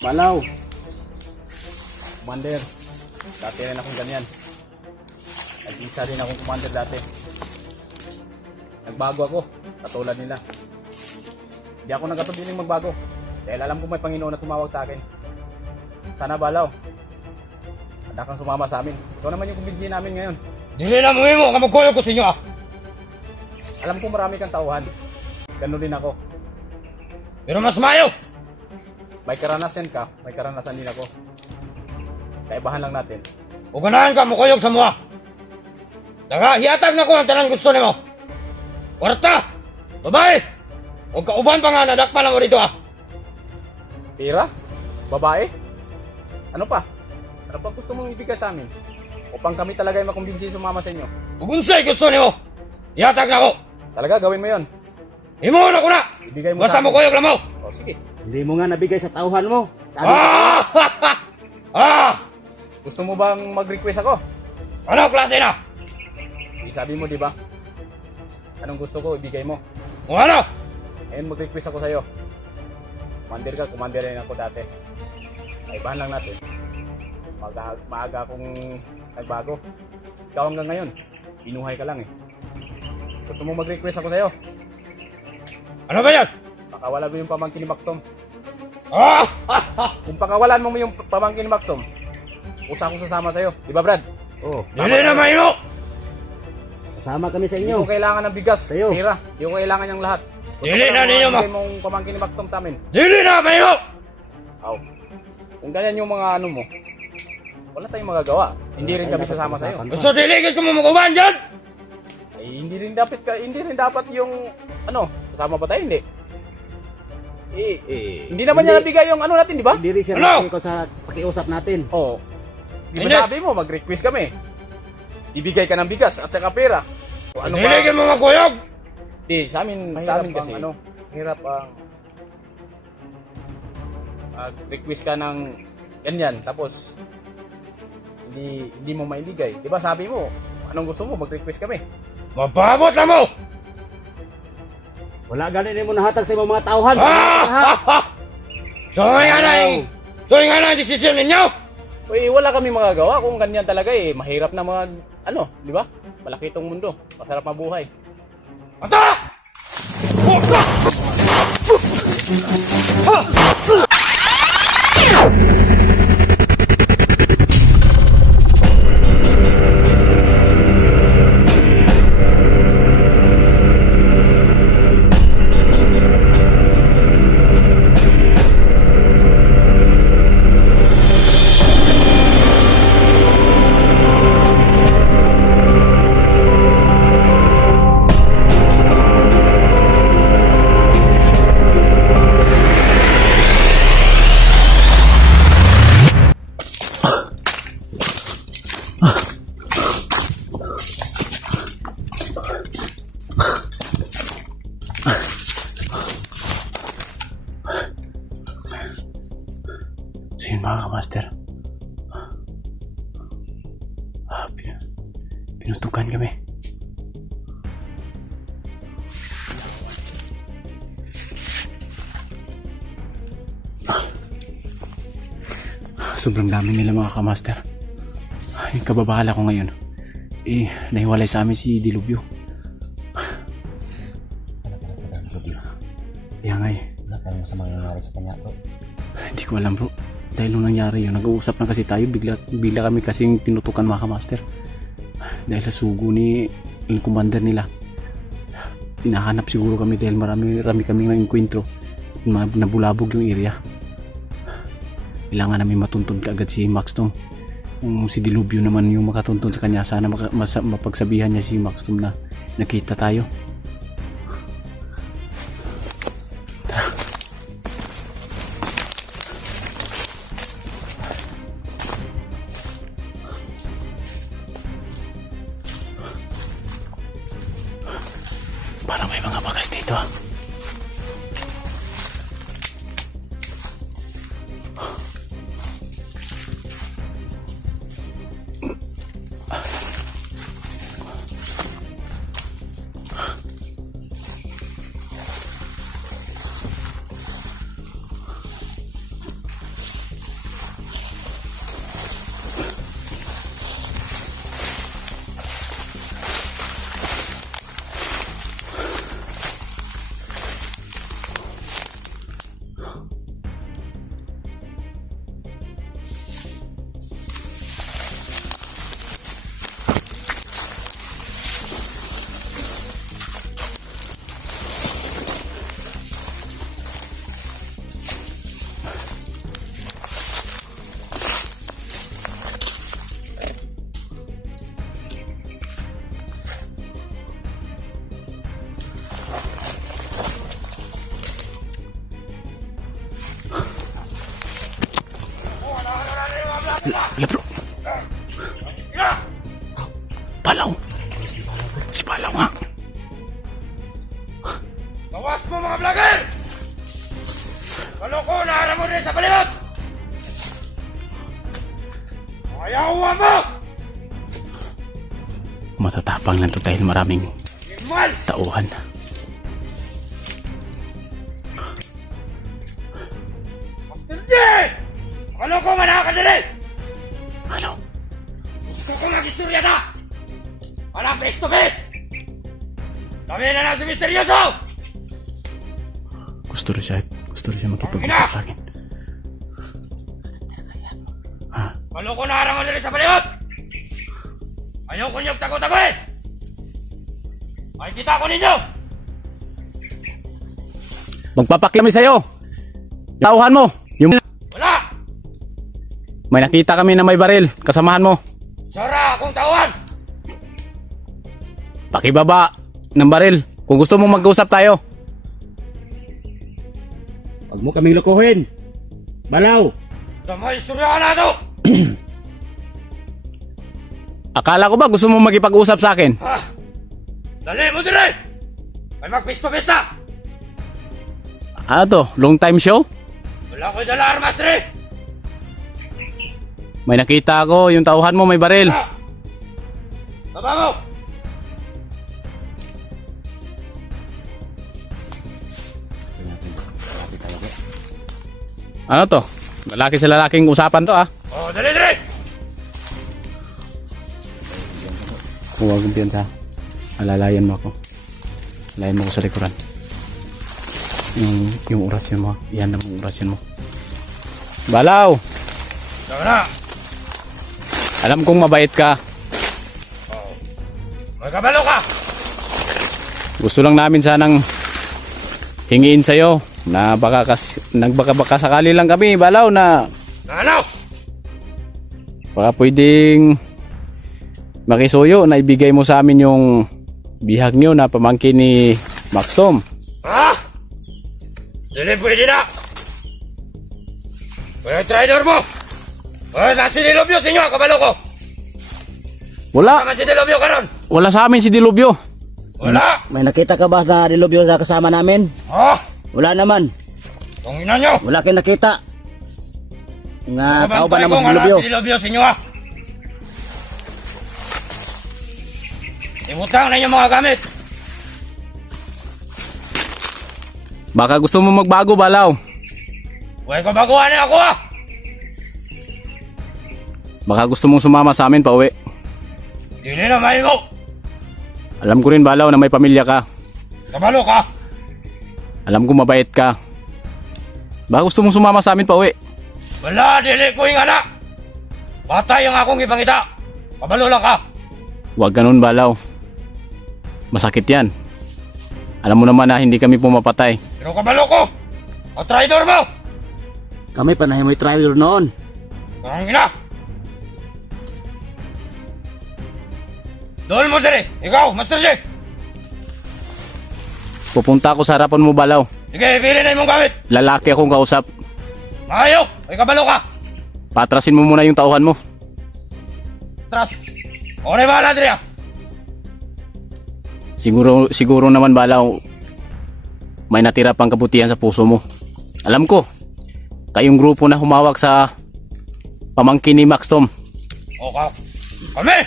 Malaw. Commander. Dati rin akong ganyan. Nag-isa rin akong commander dati. Nagbago ako. Katulad nila. Hindi ako nagkatubiling magbago. Dahil alam ko may Panginoon na tumawag sa akin. Sana Balaw. Handa kang sumama sa amin. Ikaw naman yung kumbinsihin namin ngayon. Dili na mo ka magkuyog ko sa inyo ah. Alam ko marami kang tauhan. Ganun din ako. Pero mas mayo. May karanasan ka, may karanasan din ako. Kaibahan lang natin. O ganahan ka mukuyog sa mua. Daga, hiatag na ko ang tanang gusto nimo. Kwarta! Babae! Huwag ka uban pa nga, nadakpan lang mo dito ah. Tira? Babae? Ano pa? Ano pa gusto mong ibigay sa amin? Upang kami talaga ay makumbinsi sumama sa inyo. Kung unsay gusto nimo, hiatag na ko. Talaga, gawin mo yon. Imo na ko na! Ibigay mo Basta sa akin. mukuyog lang mo! O, sige. Hindi mo nga nabigay sa tauhan mo. Ah! Ah! Gusto mo bang mag-request ako? Ano klase na? Sabi mo, di ba? Anong gusto ko, ibigay mo. Kung ano? Ngayon mag-request ako sa'yo. Commander ka, commander rin ako dati. Kaibahan lang natin. Maaga akong nagbago. Ikaw hanggang ngayon, binuhay ka lang eh. Gusto mo mag-request ako sa'yo? Ano ba yan? Pakawala mo yung pamangkin ni Maxom. Ah! Kung pakawalan mo yung pamangkin ni Maxom, usa akong sasama sa'yo. Di ba, Brad? Oh, Dili na mayo! kasama kami sa Hindi inyo. ko kailangan ng bigas, Sa'yo. tira. Hindi ko kailangan yung lahat. Dili na ninyo ma... Ibigay mong pamangkin ni Maxom sa amin. Dili na mayo! Aw. Kung ganyan yung mga ano mo, wala tayong magagawa. Hindi rin kami sasama sa'yo. Gusto diligid ko mo mag-uban dyan? Ay, hindi rin dapat yung ano, kasama ba tayo? Hindi. Hindi naman niya nabigay yung ano natin, di ba? Hindi rin siya Ano? nakikinig sa pakiusap natin. Oo. Di Hindi. ba sabi mo, mag-request kami. Ibigay ka ng bigas at saka pera. O ano ba? Diligid mo magkuyog? Di, sa amin kasi. Ano, hirap ang mag-request ka ng ganyan, tapos hindi mo maibigay. Di ba sabi mo, anong gusto mo, mag-request kami. Mapabot lang mo! Wala ganin mo nahatag sa mga tauhan. Ah! So nga na yung desisyon ninyo! Uy, wala kami magagawa kung ganyan talaga eh. Mahirap na mga, ano, di ba? Malaki itong mundo. Masarap mabuhay. Ata! So yun mga kamaster. Pinutukan kami. Sobrang dami nila mga kamaster. Yung kababahala ko ngayon. Nahiwalay sa amin si Dilubyo. Kaya nga eh. Wala tayong masamang nangyari sa kanya, bro. Hindi ko alam bro. Dahil nung nangyari yun, nag-uusap na kasi tayo, bigla kami kasing tinutukan mga kamaster. Dahil sa sugo ni yung commander nila. Hinahanap siguro kami dahil marami kaming na-encuentro. Nabulabog yung area. Kailangan namin matuntun kaagad si Maxtom. Kung si Dilubyo naman yung makatuntun sa kanya, sana mapagsabihan niya si Maxtom na nakita tayo. Parang may mga bagas dito. Ala bro. Balaw. Si Balaw nga. Bawas mo mga vlogger! Baloko, naharap mo rin sa baliwat! Ayawan mo! Matatapang lang to dahil maraming Imal! tauhan. Hindi! Baloko, manaha ka dili! Ano? Gusto ko mag-istorya ta! Walang face to face! Kami na lang si Misteryoso! Gusto rin siya makipag-usap sa akin. Ha? Baloko, naharap mo rin sa baliwat! Ayaw ko niyong tago-tago eh! Makikita ko ninyo! Magpapakyamin sa'yo! Tauhan mo! Yung Wala! may nakita kami na may baril. Kasamahan mo. Sara akong tawan! Pakibaba ng baril. Kung gusto mo mag-usap tayo. Huwag mo kaming lukuhin. Balaw! Damay istorya ka na to! Akala ko ba gusto mo makipag-usap sa akin? Ha? Dali mo dire! May mag-face-to-face na! Ano to? Long time show? Wala ko dala armas dire! May nakita ko. Yung tauhan mo may baril. Ha? Baba mo! Ano to? Lalaki sa lalaking usapan to ah. Oh, dali dire! Huwag kong piyansa. Alalayan mo ako. Alalayan mo ako sa likuran. Yung orasyon mo. Yan ang orasyon mo. Balaw! Tama na! Alam kong mabait ka. Oh. May kabalo ka! Gusto lang namin sanang hingiin sa'yo na baka sakali lang kami, Balaw, na Ano? baka pwedeng makisuyo na ibigay mo sa amin yung bihag nyo na pamangkin ni Max Tom. Ha? Dili pwede na! Kaya trader mo! Kaya nasi Dilobyo sa inyo, kabalo ko! Wala, Tama si Dilobyo ka ron! wala sa amin si Dilubyo. Wala! May nakita ka ba na dilubyo sa kasama namin? Ha? Wala naman. Kung ina nyo! Wala kang nakita. Nga tao ba Kabantay naman ko si nga dilubyo? nasi Dilobyo sa inyo ha! Imutang na inyong mga gamit! Baka gusto mo magbago, Balaw. Huwag ko baguhan ako ha! Baka gusto mong sumama sa amin pa uwi. Dili na may mo! Alam ko rin, Balaw, na may pamilya ka. Kabalo ka! Alam ko mabait ka. Baka gusto mong sumama sa amin pa uwi. Wala, dili ko yung anak! Patay ang akong ipangita! Kabalo lang ka! Huwag ganun, Balaw. Masakit yan. Alam mo naman na hindi kami pumapatay. Pero kabalo ko! O traidor mo! Kami panahin mo yung trailer noon. Ang ina! Doon mo dire! Ikaw, Master J! Pupunta ako sa harapan mo, Balaw. Sige, pili na yung mong gamit! Lalaki akong kausap. Maayo! Ay kabalo ka! Patrasin mo muna yung tauhan mo. Tras! O na bahala dire ah! Siguro naman, Balaw, may natira pang kabutihan sa puso mo. Alam ko, kayong grupo na humawak sa pamangkin ni Max Tom. O ka! Kami!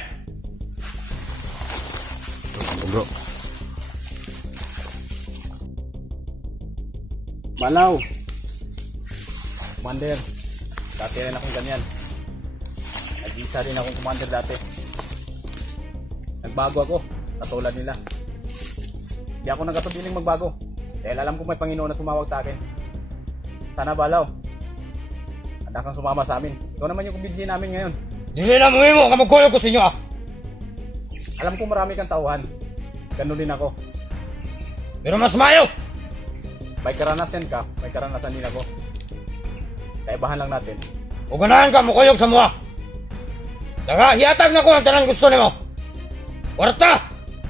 Bro. Balaw. Commander. Dati rin akong ganyan. Nag-isa rin akong commander dati. Nagbago ako. Katulad nila. Hindi ako nagkatubiling magbago. Dahil alam ko may Panginoon na tumawag sa akin. Sana, Balaw, handa kang sumama sa amin. Ikaw naman yung kumbinsin namin ngayon. Dili na mo ka magkuyo ko sa inyo ah! Alam ko marami kang tauhan. Ganun din ako. Pero mas mayo! May karanasan ka, may karanasan din ako. Kaibahan lang natin. O ganahan ka, mukuyog sa mga! Daga, hiatag na ko ang talang gusto nimo! Kwarta!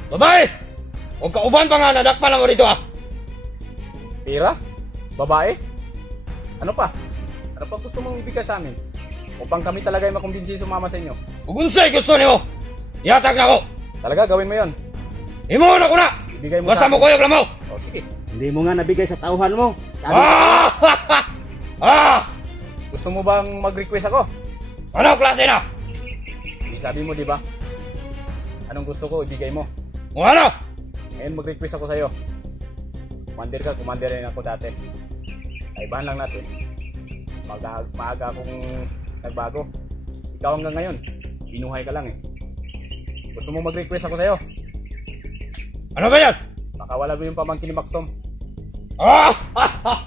Babae! Huwag ka uban pa nga, nadakpan lang mo rito ah! Tira? Babae? Ano pa? Ano pa gusto mong ibigay sa amin? upang kami talaga ay makumbinsi sumama sa inyo. Kung unsay gusto nimo, ihatag na ko. Talaga, gawin mo yon. Imo na ko na. Ibigay mo Basta sa mo kuyog lang mo. O, sige. Hindi mo nga nabigay sa tauhan mo. Ah! Ah! Gusto mo bang mag-request ako? Ano klase na? Sabi mo, di ba? Anong gusto ko, ibigay mo. Kung ano? Ngayon mag-request ako sa'yo. Commander ka, commander rin ako dati. Kaibahan lang natin. Maaga akong nagbago. Ikaw hanggang ngayon, binuhay ka lang eh. Gusto mo mag-request ako sa'yo? Ano ba yan? Pakawalan mo yung pamangkin ni Maxom. Ah!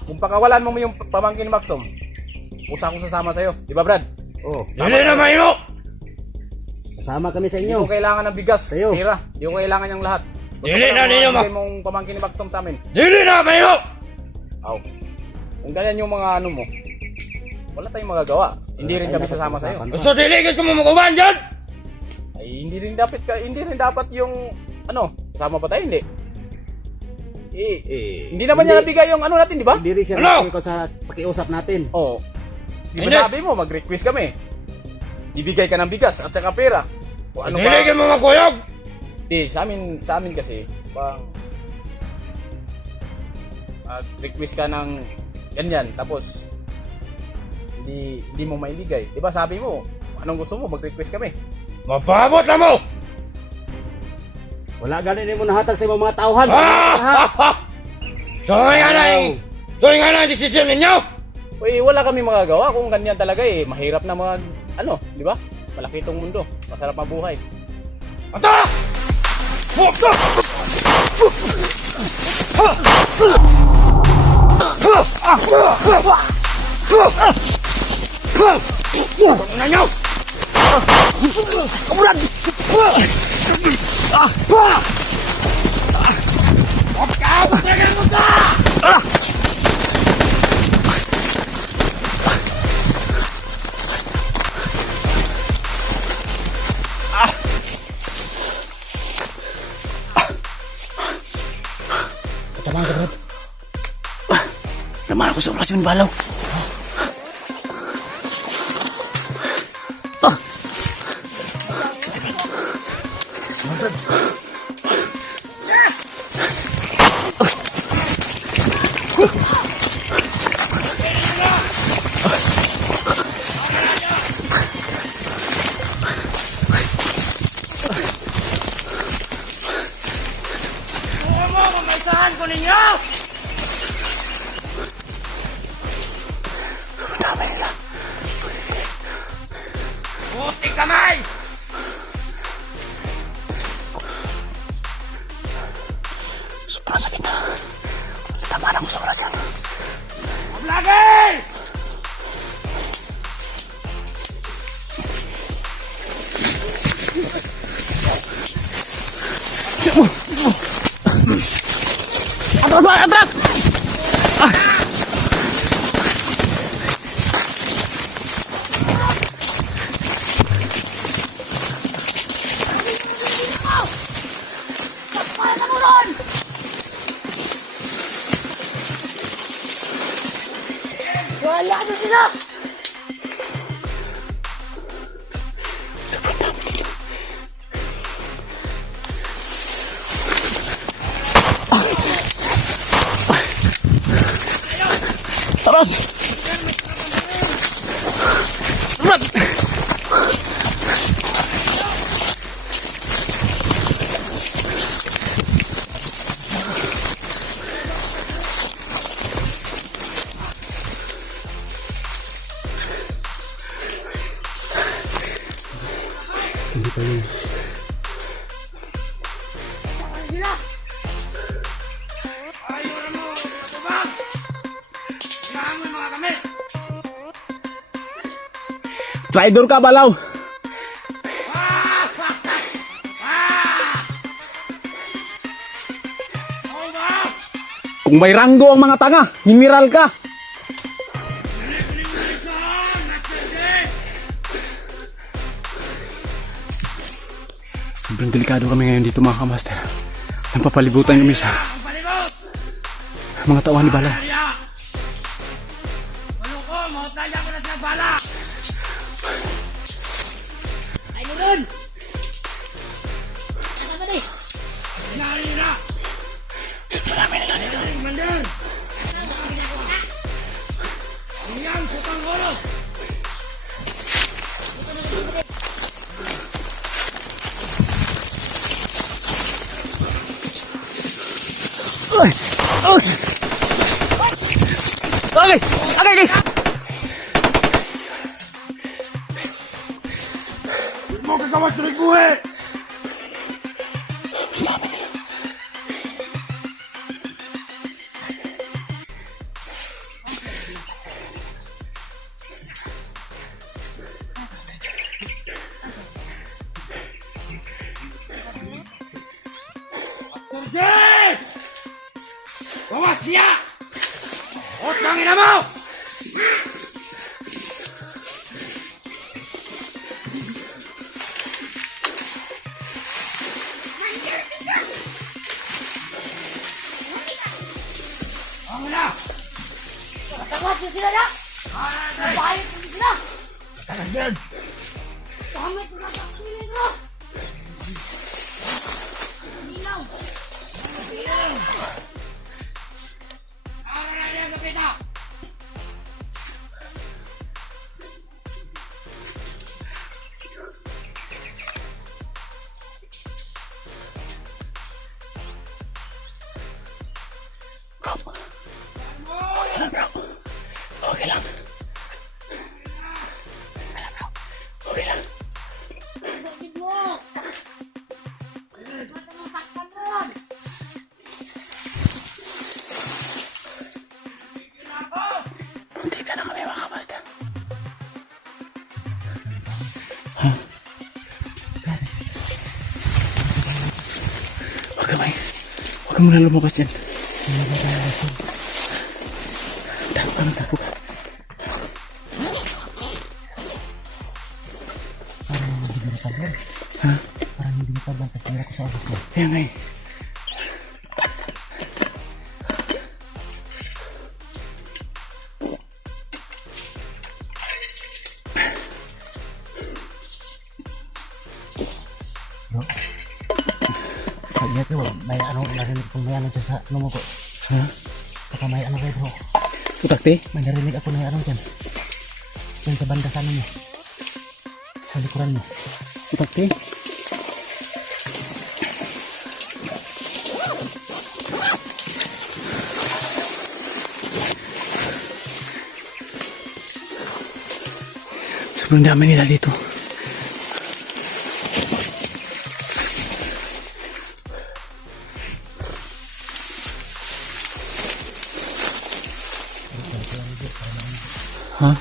Kung pakawalan mo yung pamangkin ni Maxom, usa akong sasama sa'yo. Di ba, Brad? Oh, Dili na mahimo! kasama kami sa Hindi inyo. ko kailangan ng bigas, Sa'yo. tira. Hindi ko kailangan yung lahat. Dili na ninyo ma... Bigay mong pamangkin ni Maxom sa amin. Dili na mahimo! Aw. Kung ganyan yung mga ano mo, wala tayong magagawa. Hindi rin kami sasama sa'yo. Gusto dili ka mo maguban dyan? Ay, hindi rin dapat yung ano, kasama pa tayo, hindi. Hindi naman niya nabigay yung ano natin, di ba? Hindi rin siya Ano? nakikinig sa pakiusap natin. Oo. Di Hindi. ba sabi mo, mag-request kami. Ibigay ka ng bigas at saka pera. Kung ano Dili ka ba? mo magkuyog! Di, sa amin kasi, bang request ka ng ganyan, tapos hindi mo maibigay. Di ba sabi mo, anong gusto mo, mag-request kami. Mapabot na mo! Wala ganin mo nahatag sa imong mga tauhan. Ah! So nga na ang desisyon ninyo! Uy, wala kami magagawa kung ganyan talaga eh. Mahirap na di ba? Malaki itong mundo. Masarap mabuhay. Ata! Fuck! Ano nyo? Kamuran! Naman ako sa orasyon balaw. Mamaisahan ko ninyo! Dami nila. Buti kamay! Sobrang sakit na. Tama na ako sa orasyon. Mablagay! Atras! Wala na sila! Sobrang dami nila. Taras! Hindi pa yun. Sila! Ayaw na mo! Matubang! Kailangan mo yung mga kami! Traitor ka, balaw! Ako ba? Kung may ranggo ang mga tanga, mineral ka! Sobrang delikado kami ngayon dito mga kamaster. Napapalibutan kami sa Ang palikot! mga tauhan ni Balaw. Kaya! Ano ko? Mahutaya ko na siya bala! Okay! Okay! Mo kagawas na buhi! Turgis! Bawas dia! Utang ina mo! Ang na! Tawag mo sila na! Bayad mo sila! Tagas din! Tama ito na pagpilin mo! Ilaw! Ang na niya kapita! Okay lang. Okay lang. Gawin mo! Mata mo saktan ron! Hindi ka na kami makabasta. Huwag ka muna lumabas dyan. Takbo ka. Parang hindi natablang pagkira ko sa oras mo. Kaya nga eh. Bro, kaya ko, may ano, narinig kong may ano dyan sa ano mo ko. Ha? Baka may ano kayo bro. Putakti? May narinig ako na ano dyan. Dyan sa banda sa ano mo. Sa likuran mo. Putakti? Sobrang dami nila dito. Ha?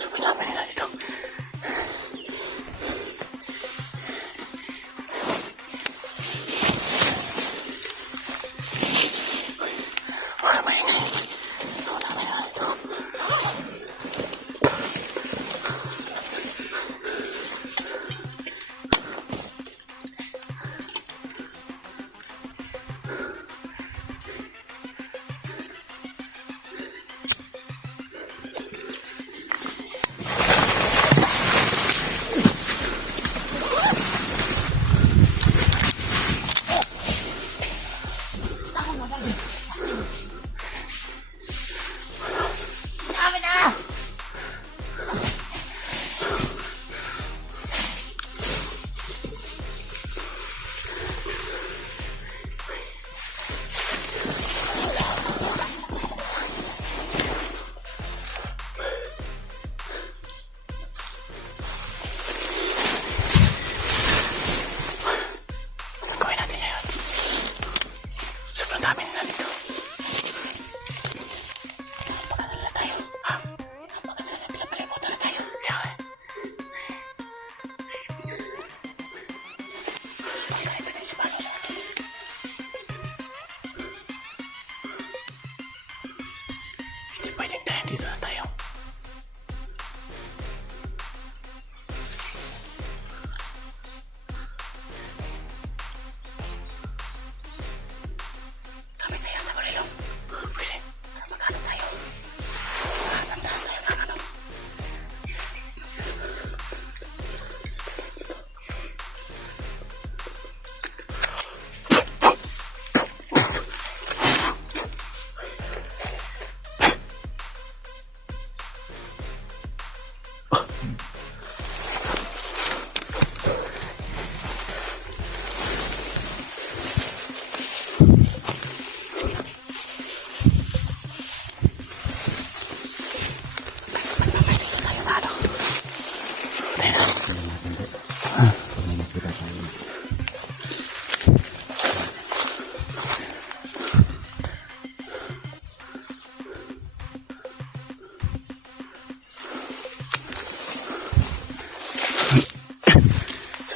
Sobrang dami nila dito. Baka maingay. Sobrang dami nila dito. Dami na! Gawin natin ngayon. Sobrang dami nila dito. Baka nila tayo. Ha? Baka nila tayo. Pinapalimutan na tayo. Kaya nga. Pagkain na si Mano sa atin. Hindi pwedeng tayo. Dito na tayo.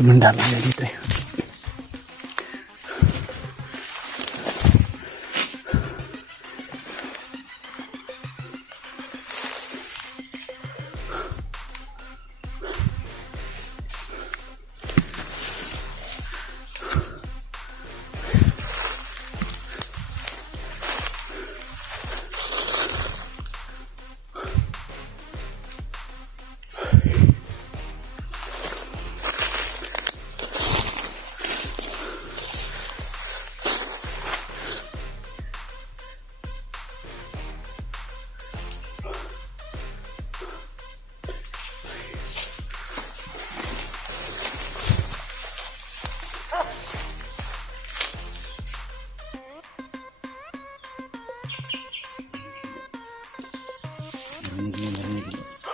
Sobrang dami na dito eh.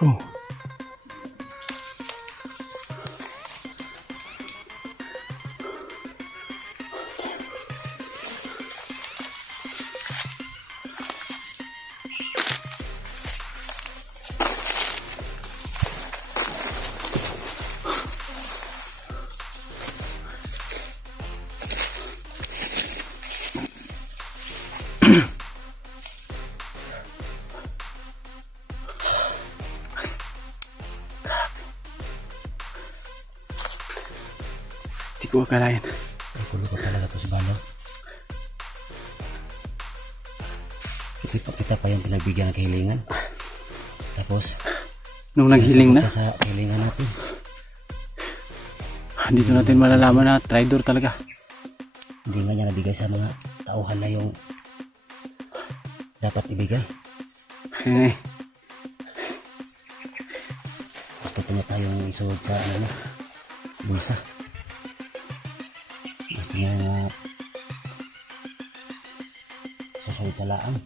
Oh. Di ko akalain. Kulo ko talaga to si Balo. Kita pa yung pinagbigyan ng kahilingan. Tapos, Nung naghiling na, sagot siya sa kahilingan natin. dito natin malalaman na traitor talaga. Hindi nga niya nabigay sa mga tauhan na yung dapat ibigay. Eh, Ito na tayong isuod sa bulsa. Gusto niya susuod sa laang.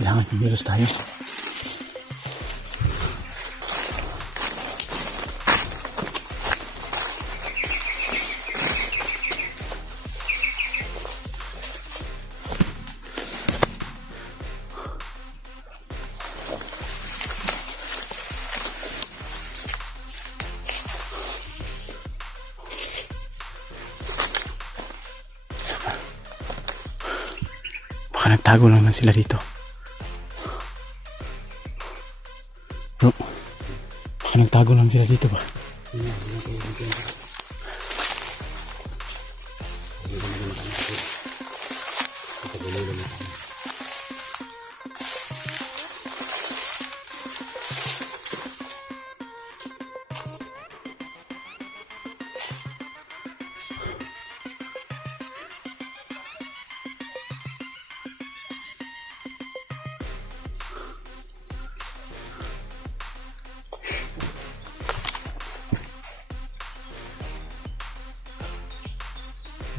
kailangan kibilos tayo. Baka nagtago lang man sila dito. No. Baka nagtago lang sila dito ba?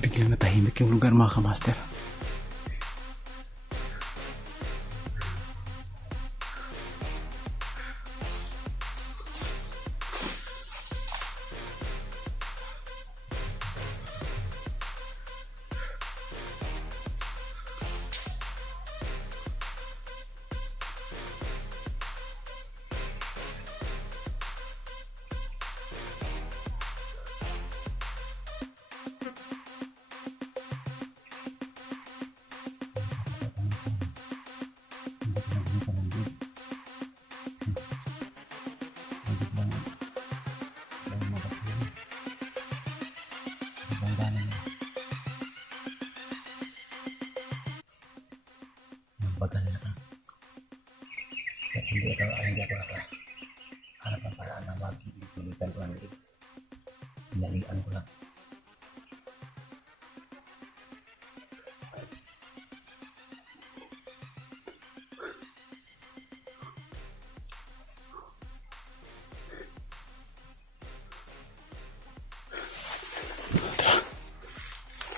Biglang natahimik yung lugar mga kamaster. Bagal na ka. Kaya hindi ako nakahanap ng paraan na magpilitan ko ng liig. Pinalian ko lang.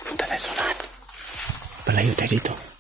Punta tayo sa unahan. Palayo tayo dito.